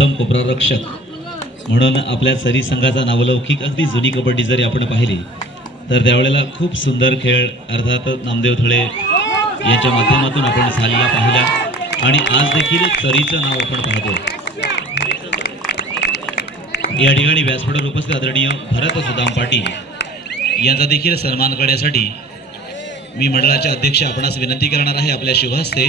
उत्तम कोपरारक्षक म्हणून आपल्या सरी संघाचा नावलौकिक अगदी जुनी कबड्डी जरी आपण पाहिली तर त्यावेळेला खूप सुंदर खेळ अर्थात नामदेव थळे यांच्या माध्यमातून आपण झालेला पाहिला आणि आज देखील सरीचं नाव आपण पाहतो। या ठिकाणी व्यासपीठावर उपस्थित आदरणीय भरत सुदाम पाटील यांचा देखील सन्मान करण्यासाठी मी मंडळाचे अध्यक्ष आपणास विनंती करणार आहे। आपल्या शुभ हस्ते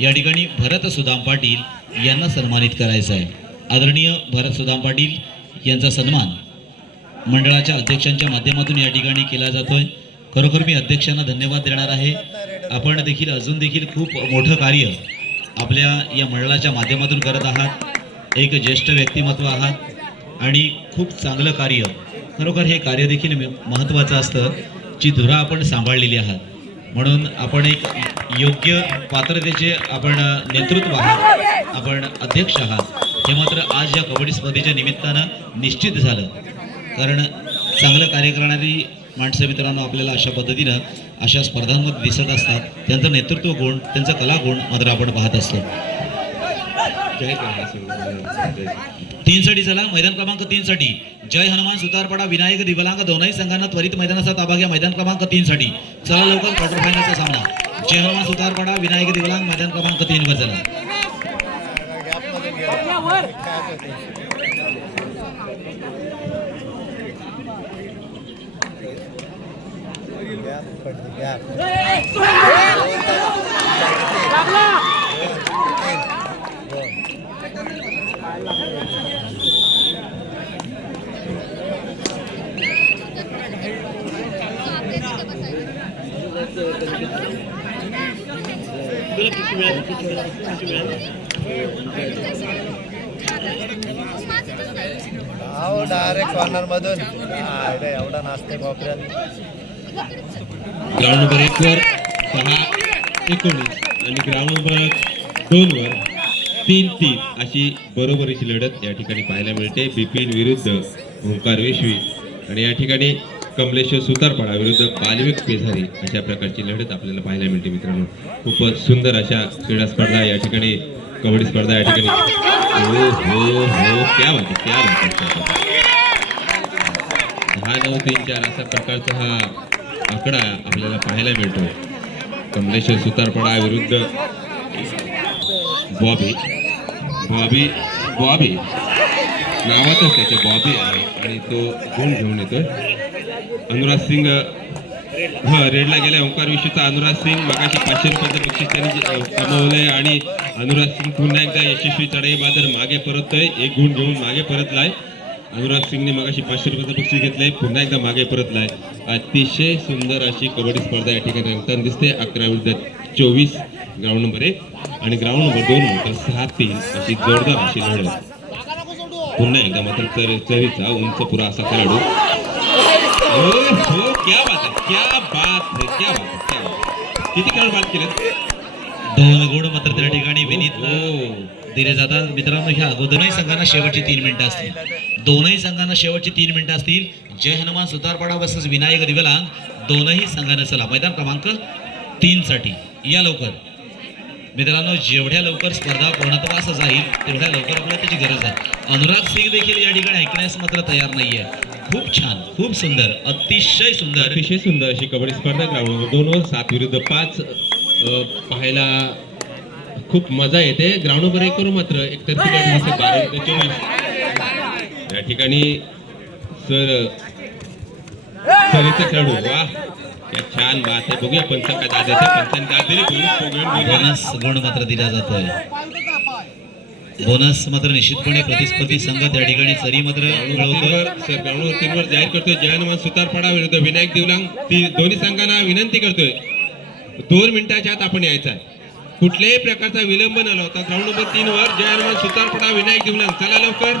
या ठिकाणी भरत सुदाम पाटील यांना सन्मानित करायचं आहे। आदरणीय भरत सुदाम पाटील यांचा सन्मान मंडळाच्या अध्यक्षांच्या माध्यमातून या ठिकाणी केला जातोय। खरोखर मी अध्यक्षांना धन्यवाद देणार आहे। आपण देखील अजून देखील खूप मोठं कार्य आपल्या या मंडळाच्या माध्यमातून करत आहात। एक ज्येष्ठ व्यक्तिमत्व आहात आणि खूप चांगलं कार्य, खरोखर हे कार्य देखील महत्त्वाचं असतं जी धुरा आपण सांभाळलेली आहात, म्हणून आपण एक योग्य पात्रतेचे आपण नेतृत्व आहात, आपण अध्यक्ष आहात। हे मात्र आज या कबड्डी स्पर्धेच्या निमित्तानं निश्चित झालं, कारण चांगलं कार्य करणारी माणसं मित्रांनो आपल्याला अशा पद्धतीनं अशा स्पर्धांमध्ये दिसत असतात। त्यांचं नेतृत्व गुण, त्यांचा कला गुण मात्र आपण पाहत असतो। 3 साठी चला, मैदान क्रमांक 3 साठी जय हनुमान सुतारपाडा विनायक दिव्यांग दोनही संघांना त्वरित मैदानाचा ताबा घ्या। मैदान क्रमांक 3 साठी चला लवकर क्वार्टर फायनलचा सामना जय हनुमान सुतारपाडा विनायक दिव्यांग मैदान क्रमांक 3 वर चला। डायरेक्ट कॉर्नर मधून एवढा नाचते कोपऱ्यात। ग्राउंड नंबर 1 वर 6-19 आणि ग्राउंड नंबर 2 वर 3-3 अशी बरोबरीची लढत या ठिकाणी पाहायला मिळते। बिपिन विरुद्ध ओंकार वेशवी आणि या ठिकाणी कमलेश्वर सुतारपाडा विरुद्ध बालविक पेझारी अशा प्रकारची लढत आपल्याला पाहायला मिळते। मित्रांनो खूपच सुंदर अशा क्रीडा स्पर्धा या ठिकाणी, कबड्डी स्पर्धा या ठिकाणी। हो हो हो, क्या बात आहे, क्या बात आहे। 10-9-3-4 अशा प्रकारचा हा आकडा आपल्याला पाहायला मिळतो। कमलेश्वर सुतारपाडा विरुद्ध बॉबी बॉबी बॉबी नावातच त्याचे बॉबी आहे आणि तो गुण घेऊन येतोय। अनुराग सिंग रेडला गेलाय। ओंकार विश्वचा अनुराग सिंग मगाशी 500 रुपयाचं बक्षीस त्यांनी कमवलंय आणि अनुराग सिंग पुन्हा एकदा यशस्वी चढाई बादर मागे परततोय। एक गुण घेऊन मागे परतलाय। अनुराग सिंगने मगाशी 500 रुपयाचं बक्षीस घेतलंय, पुन्हा एकदा मागे परतलाय। अतिशय सुंदर अशी कबड्डी स्पर्धा या ठिकाणी रंगताना दिसते। 11 विरुद्ध 24 ग्राउंड नंबर 1 आणि ग्राउंड नंबर 2 वर 6-3 अशी जोरदार अशी लढत। पुन्हा एकदा मात्र चरीचा उंच पुरा असा खेळाडू। हो हो, क्या बात है, क्या बात है, क्या बात है, क्या बात है। किती खेळ बाद केले, 2 गुण मात्र त्या ठिकाणी विनीत दिले जातात। मित्रांनो ह्या दोनही संघांना शेवटची 3 मिनिटं असतील, दोनही संघांना शेवटची 3 मिनिटं असतील। जय हनुमान सुतारपाडा वर्सेस विनायक दिव्यांग दोनही संघांना चला मैदान क्रमांक 3 साठी या लवकर। मित्रांनो जेवढ्या लवकर स्पर्धा पूर्णत्वास जाईल तेवढ्या लवकर आपल्याला त्याची गरज आहे। अनुराग सिंग देखील या ठिकाणी ऐकण्यास मात्र तयार नाहीये। खूप छान, खूप सुंदर, अतिशय सुंदर अशी कबड्डी स्पर्धा ग्राउंड नंबर 2 वर 7 विरुद्ध 5 पाहायला खूप मजा येते। ग्राउंड नंबर 1 वर मात्र एक तरफी लढत दिसते 12 विरुद्ध 24 या ठिकाणी। सरीचा खेळाडू, वाह क्या छान बात आहे। बघूया पंच काय दाद देते, पंचांनी दाद दिली, बोनस गुण मात्र दिला जातोय। बोनस मात्र निश्चितपणे प्रतिस्पर्धी संघ त्या ठिकाणी सरी मात्र मिळवतोय। ग्राउंड 3 वर जाहीर करतोय जय हनुमान सुतारपाडा विरुद्ध विनायक दिव्यांग। दोन्ही संघांना विनंती करतोय 2 मिनिटाच्या आत आपण यायचं आहे, कुठल्याही प्रकारचा विलंब न लावता। ग्राउंड नंबर 3 वर जय हनुमान सुतारपाडा विनायक दिव्यांग, चला लवकर।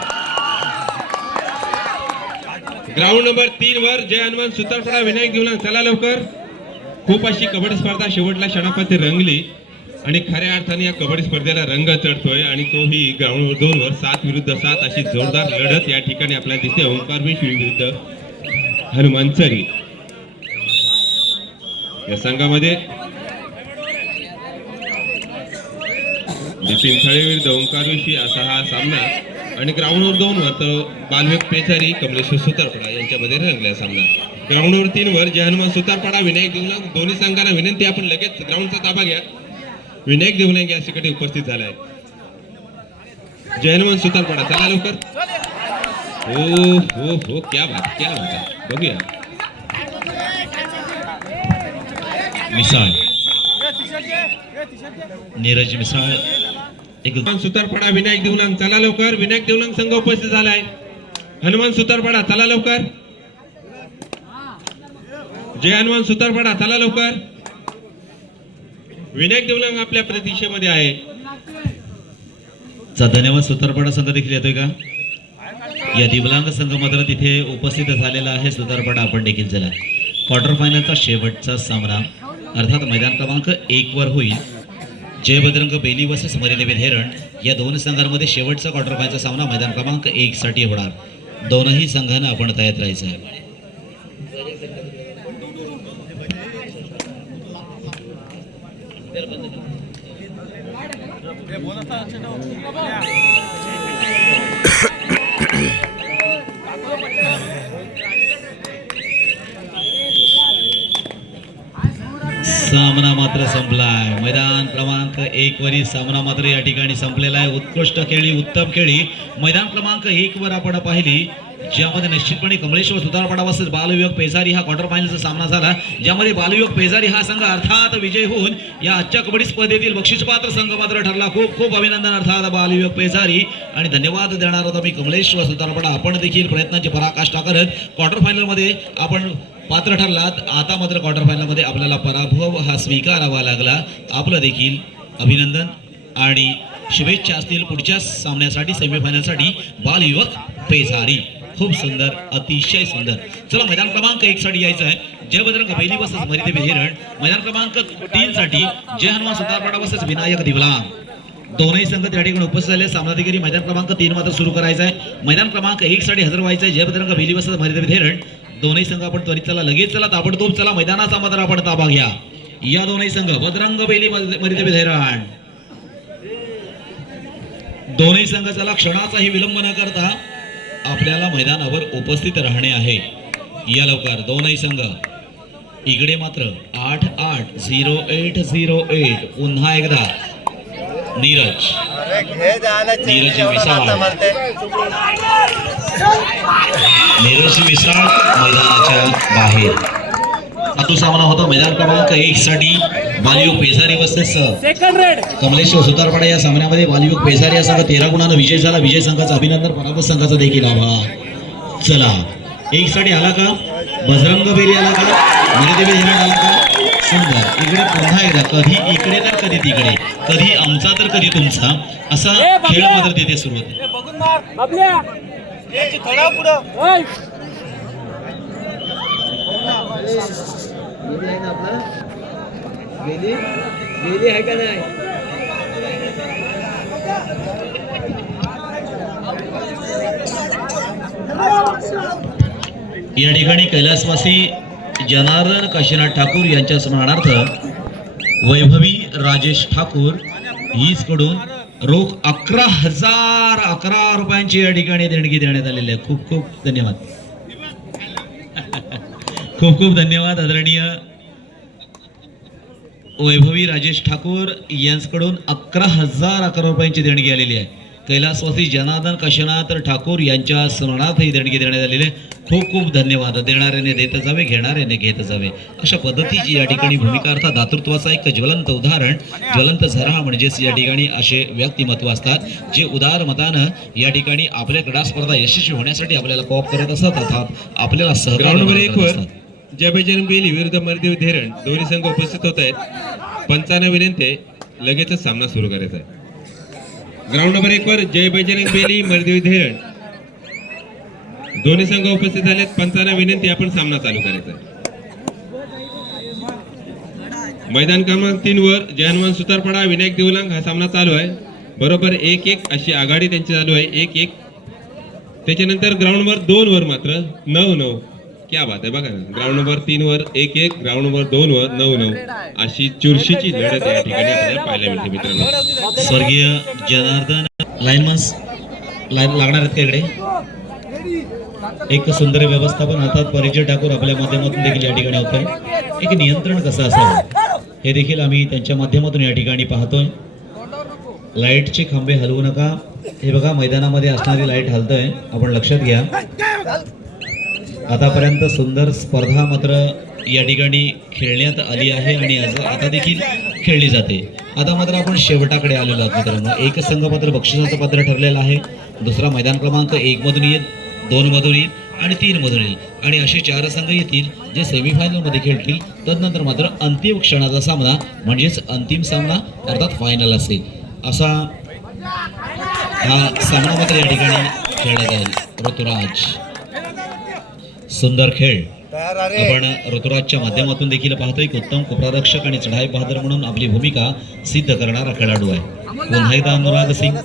ग्राउंड नंबर 3 वर जय हनुमान सुतारपाडा विनायक दिव्यांग, चला लवकर। खूप अशी कबड्डी स्पर्धा शेवटला क्षणापर्यंत रंगली आणि खऱ्या अर्थाने या कबड्डी स्पर्धेला रंग चढतोय आणि तोही ग्राउंड नंबर 2 वर 7 विरुद्ध 7 अशी जोरदार लढत या ठिकाणी आपल्याला दिसते। ओंकार विश्वी विरुद्ध हनुमान चरी या संघामध्ये। बिपिन थळे विरुद्ध ओंकार विश्वी असा हा सामना आणि ग्राउंडवर 2 वर तर बालवेग पेचारी कमलेश्वर सुतारपडा यांच्यामध्ये रंगला सामना. ग्राउंडवर 3 वर जय हनुमान सुतारपडा विनायक देवलांग दोन्ही संघांना विनंती आपण लगेच ग्राउंडचा ताबा घ्या. विनायक देवलांग या ठिकाणी उपस्थित झालाय. जय हनुमान सुतारपडा चला लवकर. हो क्या बात आहे. बघूया मिसाळ नीरज मिसाळ एक हनुमान सुतारपडा विनायक देवलांग चला लवकर. विनायक देवलांग संघ उपस्थित झालाय. हनुमान सुतारपडा चला लवकर. जय हनुमान सुतारपडा चला लवकर. विनायक देवलांग आपल्या प्रतीक्षेमध्ये आहे. धन्यवाद. सुतारपाडा संघ देखील येतोय का? या दिव्यांग संघ मात्र तिथे उपस्थित झालेला आहे. सुतारपाडा आपण देखील चला. क्वार्टर फायनलचा शेवटचा सामना अर्थात मैदान क्रमांक 1 वर होईल. जय बजरंग बेली वर्सेस मरिदेवी धेरण या दोन संघांमध्ये शेवटचा क्वार्टर फायनलचा सामना मैदान क्रमांक 1 साठी होणार. दोनही संघांना आपण तयार राहायचं आहे. सामना मात्र संपलाय. मैदान क्रमांक 1 वरील सामना मात्र या ठिकाणी संपलेला आहे. उत्कृष्ट खेळी, उत्तम खेळी मैदान क्रमांक 1 वर आपण पाहिली, ज्यामध्ये निश्चितपणे कमलेश्वर सुतारपाडा वर्सेस बालवियोग पेजारी हा क्वार्टर फायनलचा सामना झाला, ज्यामध्ये बालवियोग पेजारी हा संघ अर्थात विजय होऊन या आजच्या कबड्डी स्पर्धेतील बक्षीसपात्र संघ मात्र ठरला. खूप खूप अभिनंदन अर्थात बालवियोग पेजारी. आणि धन्यवाद देणार होता मी कमलेश्वर सुतारपाडा. आपण देखील प्रयत्नांची पराकाष्ठा करत क्वार्टर फायनल मध्ये आपण पात्र ठरलात. आता मात्र क्वार्टर फायनल मध्ये आपल्याला पराभव हा स्वीकारावा लागला. आपलं देखील अभिनंदन आणि शुभेच्छा असतील पुढच्या सामन्यासाठी, सेमीफायनलसाठी बालयुवक पेजारी. खूप सुंदर, अतिशय सुंदर. चला मैदान क्रमांक 1 साठी यायचं आहे. जय बजरंग बेली वर्सेस मरिदेवी धेरण. मैदान क्रमांक 3 साठी जय हनुमान सुतारपाडा वर्सेस विनायक दिवलांग. दोनही संघ त्या ठिकाणी उपस्थित झाले. सामनाधिकारी मैदान क्रमांक 3 मात्र सुरू करायचा आहे. मैदान क्रमांक 1 साठी हजर व्हायचं आहे. जय बजरंग बेली वर्सेस मरिदेवी धेरण. दोनही संघ आपण त्वरित चला, लगेच चला, ताबडतोब चला. मैदानाचा मात्र आपण ताबा घ्या. या दोनही संघ बजरंग बेली मरिदेवी धेरण. दोनही संघ चला, क्षणाचाही विलंब न करता आपल्याला मैदानावर उपस्थित राहणे आहे. या लवकर. दोनही संघ इकडे मात्र 880808. पुन्हा एकदा नीरज नीरज मिसाळ मैदानाच्या बाहेर. हा तो सामना होता मैदान क्रमांक 1 साठी बालयुग पेजारी वर्सेस कमलेश्वर सुतारपाडा. या सामन्यामध्ये बालयुग पेजारी या संघ 13 गुणांना विजय झाला. विजय संघाचं अभिनंदन, पराभव संघाचा देखील आभार. चला, 1 साठी आला का? बजरंग बेली आला का? मरिदेवी धेरण आला का? सुंदर. इकडे पुन्हा एकदा, कधी इकडे तर कधी तिकडे, कधी आमचा तर कधी तुमचा, असा खेळ मात्र तिथे सुरू होते. या ठिकाणी कैलासवासी जनार्दन काशीनाथ ठाकूर यांच्या स्मरणार्थ वैभवी राजेश ठाकूर हीच कडून रोख 11,011 रुपयांची या ठिकाणी देणगी देण्यात आलेली आहे. खूप खूप धन्यवाद. खूप खूप धन्यवाद. आदरणीय वैभवी राजेश ठाकूर यांच्याकडून 11,011 रुपयांची देणगी आलेली आहे. कैलासवासी जनार्दन काशीनाथ ठाकूर यांच्या स्मरणार्थ ही देणगी देण्यात आलेली आहे. खूप खूप धन्यवाद. देणाऱ्याने देत जावे, घेणाऱ्याने घेत जावे, अशा पद्धतीची या ठिकाणी भूमिका अर्थात दातृत्वाचा एक ज्वलंत उदाहरण, ज्वलंत झरा म्हणजेच या ठिकाणी असे व्यक्तिमत्व असतात जे उदार मतानं या ठिकाणी आपल्या क्रीडा स्पर्धा यशस्वी होण्यासाठी आपल्याला कोऑप करत असतात, अर्थात आपल्याला सहकार्य करत असतात. जय बजरंग बेली विरुद्ध मरिदेवी धेरण दोन्ही संघ उपस्थित होत आहेत. पंचांना विनंती, लगेचच सामना सुरू करायचा आहे. ग्राउंड नंबर 1 वर जय बजरंग बेली मरिदेवी धेरण दोन्ही संघ उपस्थित झालेत. पंचांना विनंती, आपण सामना चालू करायचा आहे. मैदान क्रमांक 3 वर जय हनुमान सुतारपाडा विनायक देवलांग हा सामना चालू आहे. बरोबर 1-1 अशी आघाडी त्यांची चालू आहे. 1-1. त्याच्यानंतर ग्राउंड नंबर 2 वर मात्र 9-9. क्या बात आहे बघा ना. ग्राउंड नंबर 3 वर 1-1, ग्राउंड नंबर 2 वर 9-9 अशी चुरशीची लढत या ठिकाणी आपल्याला पाहायला मिळते मित्रांनो. स्वर्गीय जनार्दन लाईनमन्स लागणार आहेत का इकडे? एक सुंदर व्यवस्थापन अर्थात परिचय ठाकूर आपल्या माध्यमातून देखील या ठिकाणी होतंय. एक नियंत्रण कसं असावं हे देखील आम्ही त्यांच्या माध्यमातून या ठिकाणी पाहतोय. लाईटचे खांबे हलवू नका. हे बघा मैदानामध्ये असणारी लाईट हलतंय, आपण लक्षात घ्या. आतापर्यंत सुंदर स्पर्धा मात्र या ठिकाणी खेळण्यात आली आहे आणि आता देखील खेळली जाते. आता मात्र आपण शेवटाकडे आलेलो आहोत मित्रांनो. एक संघ मात्र बक्षिसाचं पात्र ठरलेलं आहे. दुसरा मैदान क्रमांक 1 मधून येईल, 2 मधून येईल आणि 3 मधून येईल आणि असे 4 संघ येतील जे सेमीफायनलमध्ये खेळतील. तदनंतर मात्र अंतिम क्षणाचा सामना म्हणजेच अंतिम सामना अर्थात फायनल असेल. असा हा सामना मात्र या ठिकाणी खेळला जाईल. ऋतुराज सुंदर खेळ तयार अरे आपण ऋतुराजच्या माध्यमातून देखील पाहतो. एक उत्तम कुप्ररक्षक आणि चढाई बहादर म्हणून आपली भूमिका सिद्ध करणारा खेळाडू आहे. पुन्हा एकदा अनुराग सिंग.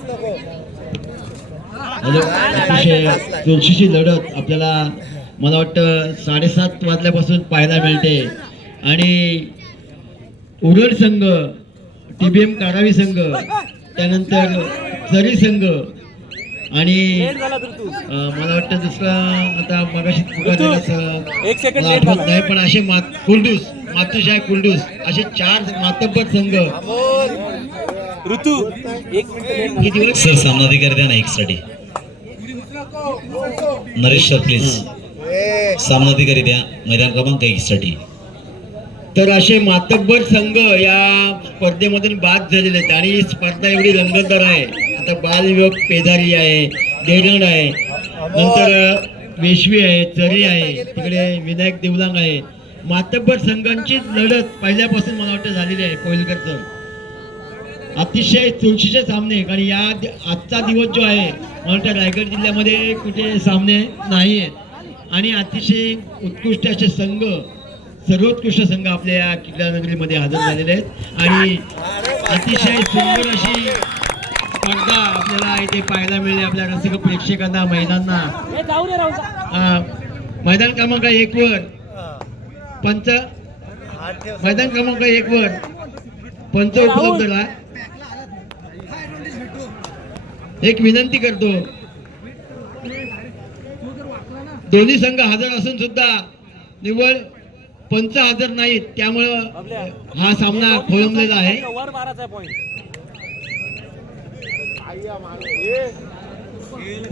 अतिशय चुरशीची लढत आपल्याला मला वाटतं 7:30 वाजल्यापासून पाहायला मिळते आणि उरड संघ, TBM कारावी संघ, त्यानंतर जरी संघ आणि मला वाटतं दुसरा आता मगाशी मला आठवत नाही पण असे कुलडूस, मातृशाही कुलडूस असे 4 मातब्बर संघ. सर सामनाधिकारी द्या ना एक साठी. नरेश सर प्लीज सामनाधिकारी द्या मैदान क्रमांक 1 साठी. तर असे मातब्बर संघ या स्पर्धेमधून बाद झालेले आहेत आणि ही स्पर्धा एवढी रंगतदार आहे. आता बालविभाग पेदारी आहे, देरंड आहे, नंतर वेशवी आहे, चरी आहे, तिकडे विनायक देवलांग आहे. मातब्बर संघांची लढत पहिल्यापासून मला वाटतं झालेली आहे. कोइलकरचं अतिशय चुरशीचे सामने आणि या आजचा दिवस जो आहे मला वाटतं रायगड जिल्ह्यामध्ये कुठे सामने नाही आहेत आणि अतिशय उत्कृष्ट असे संघ, सर्वोत्कृष्ट संघ आपल्या या किल्ला नगरीमध्ये हजर झालेले आहेत आणि अतिशय सुंदर अशी स्पर्धा आपल्याला इथे पाहायला मिळेल. आपल्या रसिक प्रेक्षकांना, महिलांना. मैदान क्रमांक 1 वर पंच, मैदान क्रमांक 1 वर पंच उपलब्ध राहा. एक विनंती करतो, दोन्ही संघ हजर असून सुद्धा निव्वळ पंच हजर नाहीत, त्यामुळं हा सामना खोळंबलेला आहे.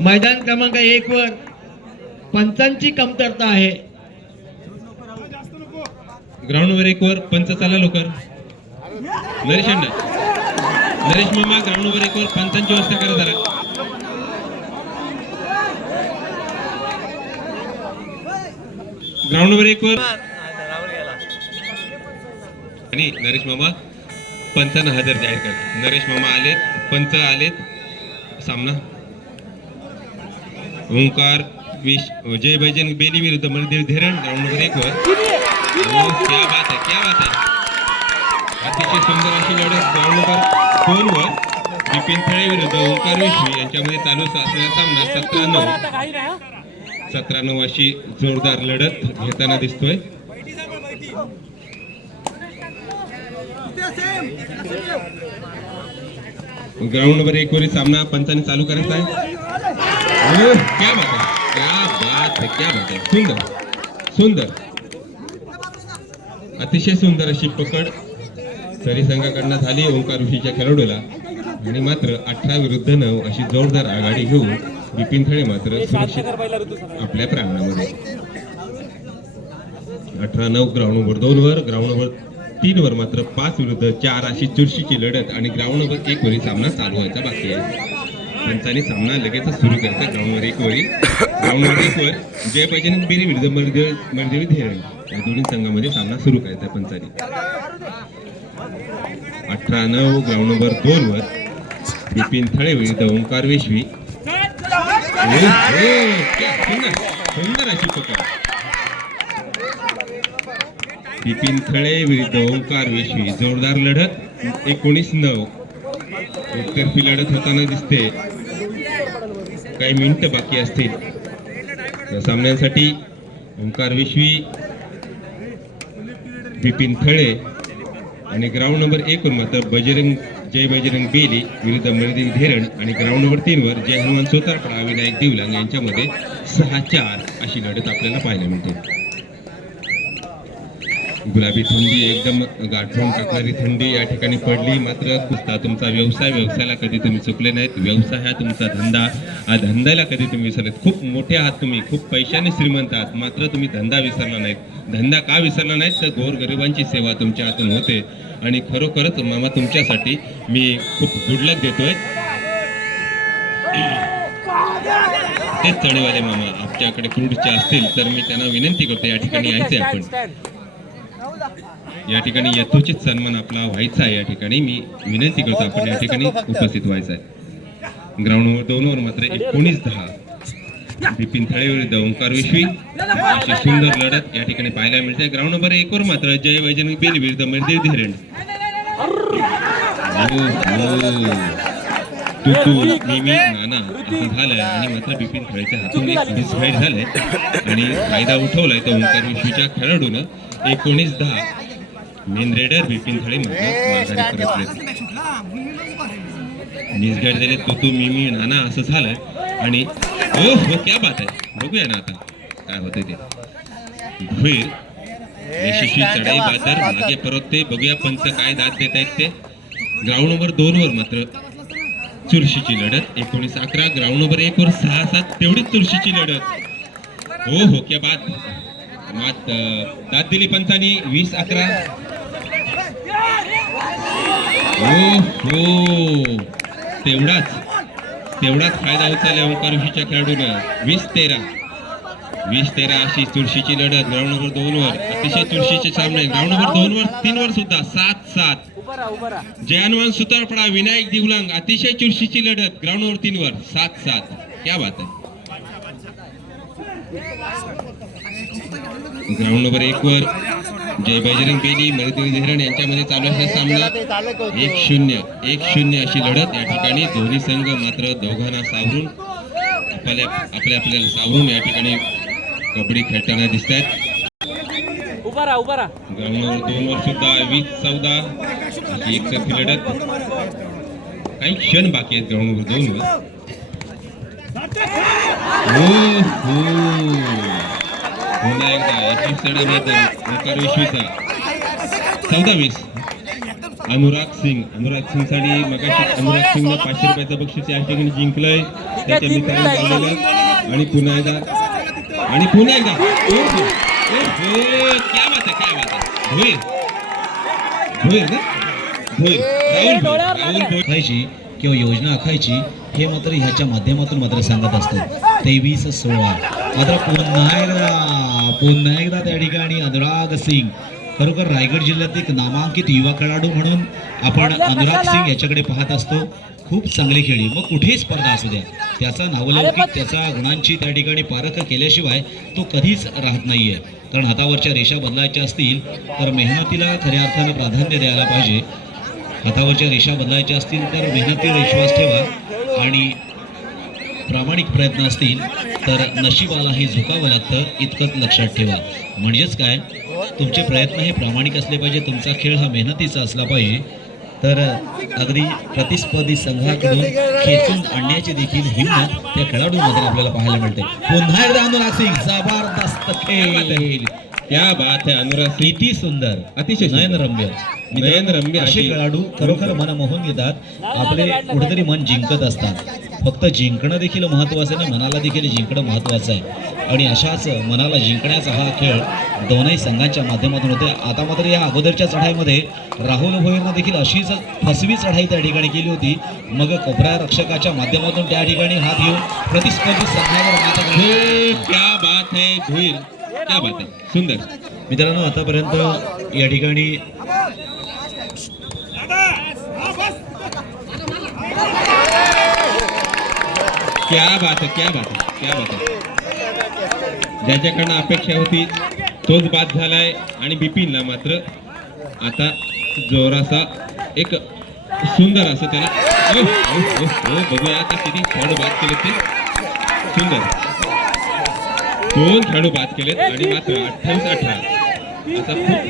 मैदान क्रमांक 1 वर पंचांची कमतरता आहे. ग्राउंडवर 1 वर पंच चाला लवकर. नरेश मामा ग्राउंडवर 1 वर पंचांची व्यवस्था करा जरा. ग्राउंडवर 1 वर आणि नरेश मामा पंचांना हजर जाहीर कर. नरेश मामा आलेत, पंच आलेत. सामना ओंकार जय बैजन बेली विरुद्ध मणिदेव धेरण. ग्राउंडवर 1 वर. क्या बात है, क्या बात है. अतिशय सुंदर अशी लढत ग्राउंड नंबर 2 वर बिपिन थळे विरुद्ध ओंकार विश्वी यांच्यामध्ये चालू असलेला सामना 17-9 अशी जोरदार लढत घेताना दिसतोय. ग्राउंड नंबर 1 वरील सामना पंचांनी चालू करायचा आहे. क्या बात है, क्या बात है, क्या बात है. सुंदर सुंदर अतिशय सुंदर अशी पकड सरी संघाकडनं झाली ओंकार ऋषीच्या खेळाडूला आणि मात्र 18-9 अशी जोरदार आघाडी घेऊन बिपिन थळे मात्र सुरक्षित आपल्या प्रांगणामध्ये. 18-9 ग्राउंड नंबर 2 वर. ग्राउंड नंबर 3 वर मात्र 5-4 अशी चुरशीची लढत आणि ग्राउंड नंबर 1 वरील सामना चालू व्हायचा बाकी आहे. पंचांनी सामना लगेचच सुरू करतात. ग्राउंड नंबर 1 वरील. ग्राउंड नंबर 1 वर जय पैजन बेरी विरुद्ध मर्देवी धेरण या दोन्ही संघामध्ये सामना सुरू करायचा पंचांनी. 18-9 ग्राउंड नंबर 2 वर बिपिन थळे विरुद्ध ओंकार वेशवी. सुंदर अशी पकड. बिपिन थळे विरुद्ध ओंकार वेशवी जोरदार लढत. 19-9 एकतर्फी लढत होताना दिसते. काही मिनिटं बाकी असतील या सामन्यांसाठी. ओंकार वेशवी, बिपिन थळे आणि ग्राउंड नंबर 1 वर मात्र बजरंग जय बजरंग बेली विरुद्ध मर्दिन धेरण आणि ग्राउंड नंबर 3 वर जय हनुमान सोतारपडा विनायक दिवलांग यांच्यामध्ये 6-4 अशी लढत आपल्याला पाहायला मिळते. गुलाबी थंडी एकदम गाठून टाकणारी थंडी या ठिकाणी पडली. मात्र कुस्ता तुमचा व्यवसायाला कधी तुम्ही चुकले नाहीत. व्यवसाय हा तुमचा धंदा, हा धंद्याला कधी तुम्ही विसरलेत. खूप मोठे आहात तुम्ही, खूप पैशाने श्रीमंत आहात, मात्र तुम्ही धंदा विसरला नाहीत. धंदा का विसरला नाहीत तर गोरगरिबांची सेवा तुमच्या हातून होते. आणि खरोखरच मामा तुमच्यासाठी मी खूप गुड लक देतोय. तेच चढेवाले मामा आपल्याकडे क्रूडचे असतील तर मी त्यांना विनंती करतो या ठिकाणी यायचे आपण. या ठिकाणी यथोचित सन्मान आपला व्हायचा आहे. या ठिकाणी मी विनंती करतो आपण या ठिकाणी उपस्थित व्हायचं आहे. ग्राउंड नंबर 2 वर मात्र 19-10 बिपिन थळे विरुद्ध ओंकार विश्वी अशी सुंदर लढत या ठिकाणी पाहायला मिळते. ग्राउंड नंबर 1 वर मात्र जय वैजनाथ बेली विरुद्ध मर्दिन धेरण. तू मिमी नाना असं झालंय आणि मात्र बिपिन थळेच्या हातून एक मिसगाईड झालंय आणि फायदा उठवलाय तर ओंकार विश्वीच्या खेळाडूनं. 19-10 मेन रेडर बिपिन थळे माघारी परतले. मिसगाईड झाले तू मिमी नाना असं झालंय आणि ओ हो क्या बात आहे. बघूया ना आता काय होतंय ते. भुईर यशस्वी चढाई बादर मागे परतते. बघूया पंच काय दाद देत आहेत ते. ग्राउंड नंबर 2 वर मात्र चुरशीची लढत 19-11. ग्राउंड नंबर 1 वर 6-7 तेवढीच चुरशीची लढत. हो हो क्या बात. मात दाद दिली पंचांनी 20-11. हो हो तेवढाच फायदा उचलला ओंकार विश्वीच्या खेळाडूनं. 20-13 अशी चुरशीची लढत ग्राउंड नंबर 2 वर. अतिशय चुरशीचे सामने ग्राउंड नंबर 2 वर 3 वर सुद्धा 7-7. जय हनुमान सुतारपडा विनायक दिवलांग अतिशय चुरशीची लढत ग्राउंड नंबर 3 वर 7-7. क्या बात आहे. ग्राउंड नंबर 1 वर जय बजरंग बेली मर्दिन धेरण यांच्यामध्ये चालू असलेला सामना 1-0 अशी लढत. या ठिकाणी दोन्ही संघ मात्र दोघांना सावरून आपल्याला सावरून या ठिकाणी कबड्डी खेळताना दिसत आहेत. ग्राउंड नंबर 2 वर सुद्धा 20-14 अशी एकतर्फी लढत. काही क्षण बाकी आहेत ग्राउंड नंबर 2 वर. पुन्हा एकदा ओंकार विश्वीचा 14-20. अनुराग सिंग साठी मगाशी अनुराग सिंगनं 500 रुपयाचं बक्षीस या ठिकाणी जिंकलंय त्याच्या मित्रांनी लावलेलं. आणि पुन्हा एकदा क्या बात आहे. राहुल आखायची किंवा योजना आखायची हे मात्र ह्याच्या माध्यमातून मात्र सांगत असतो. 23-16 मात्र पुन्हा एकदा त्या ठिकाणी अनुराग सिंग. खरोखर रायगड जिल्ह्यात एक नामांकित युवा खेळाडू म्हणून आपण अनुराग सिंग याच्याकडे पाहत असतो. खूप चांगली खेळी मग कुठेही स्पर्धा असू द्या त्याचा नावलौकिक त्याचा गुणांची त्या ठिकाणी पारख केल्याशिवाय तो कधीच राहत नाहीये. कारण हातावरच्या रेषा बदलायच्या असतील तर मेहनतीला खऱ्या अर्थाने प्राधान्य द्यायला पाहिजे. हातावरच्या रेषा बदलायच्या असतील तर मेहनतीवर विश्वास ठेवा आणि प्रामाणिक प्रयत्न असतील तर नशिबालाही झुकावं लागतं इतकंच लक्षात ठेवा. म्हणजेच काय तुमचे प्रयत्न हे प्रामाणिक असले पाहिजे. तुमचा खेळ हा मेहनतीचा असला पाहिजे. तर अगदी प्रतिस्पर्धी संघाकडून खेचून आणण्याची देखील हिंमत त्या खेळाडूंमध्ये आपल्याला पाहायला मिळते. पुन्हा एकदा अनुराग सिंग जबरदस्त खेळ. क्या बात है. अनुराग सिंग किती सुंदर अतिशय नयनरम्य असे खेळाडू खरोखर मन मोहून घेतात. आपले कुठेतरी मन जिंकत असतात. फक्त जिंकणं देखील महत्त्वाचं नाही मनाला देखील जिंकणं महत्त्वाचं आहे. आणि अशाच मनाला जिंकण्याचा हा खेळ दोनही संघांच्या माध्यमातून होते. आता मात्र या अगोदरच्या चढाईमध्ये राहुल भोईरनं देखील अशीच फसवी चढाई त्या ठिकाणी केली होती. मग कोपरा रक्षकाच्या माध्यमातून त्या ठिकाणी हात घेऊन प्रतिस्पर्धी संघावर क्या बात है भोईर. क्या बात आहे. सुंदर मित्रांनो आतापर्यंत या ठिकाणी क्या बात आहे. ज्याच्याकडनं अपेक्षा होती तोच बाद झालाय. आणि बिपिनला मात्र आता जोरासा एक सुंदर असं त्याला बघूया आता किती खेळाडू बाद केले ते. सुंदर 2 खेळाडू बाद केलेत आणि मात्र 28-18 असा खूप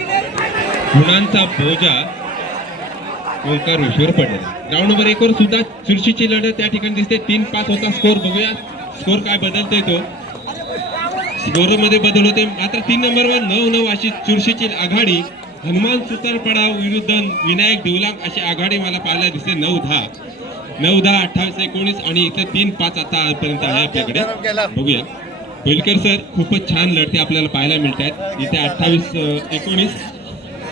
गुणांचा बोजा ओंकार विश्वर पडले. ग्राउंड नंबर 1 वर सुद्धा चुरशीची लढत त्या ठिकाणी दिसते. 3-5 होता स्कोर. बघूया स्कोर काय बदलतोय तो. स्कोर मध्ये बदल होते. मात्र 3 नंबरवर 9-9 अशी चुरशीची आघाडी. हनुमान सुतारपडाव विरुद्ध विनायक देवलांग अशी आघाडी मला पाहायला दिसते. 9-10 9-10 28-19 आणि इथे 3-5 आतापर्यंत आहे आपल्याकडे. बघूया कोलकर सर खूपच छान लढते आपल्याला पाहायला मिळत आहेत. इथे 28-19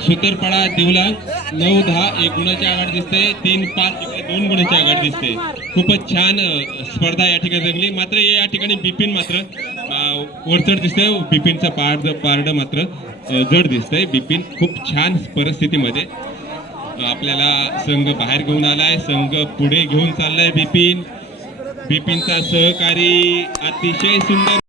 सुतारपडा देवलांग 9-10 1 गुणाची आघाडी दिसते. 3-5 इकडे 2 गुणाची आघाडी दिसते. खूपच छान स्पर्धा या ठिकाणी रंगली. मात्र या ठिकाणी बिपिन मात्र वरचढ दिसते. बिपिनचा पारड मात्र जड दिसतंय. बिपिन खूप छान परिस्थितीमध्ये आपल्याला संघ बाहेर घेऊन आलाय. संघ पुढे घेऊन चाललाय. बिपिनचा सहकारी अतिशय सुंदर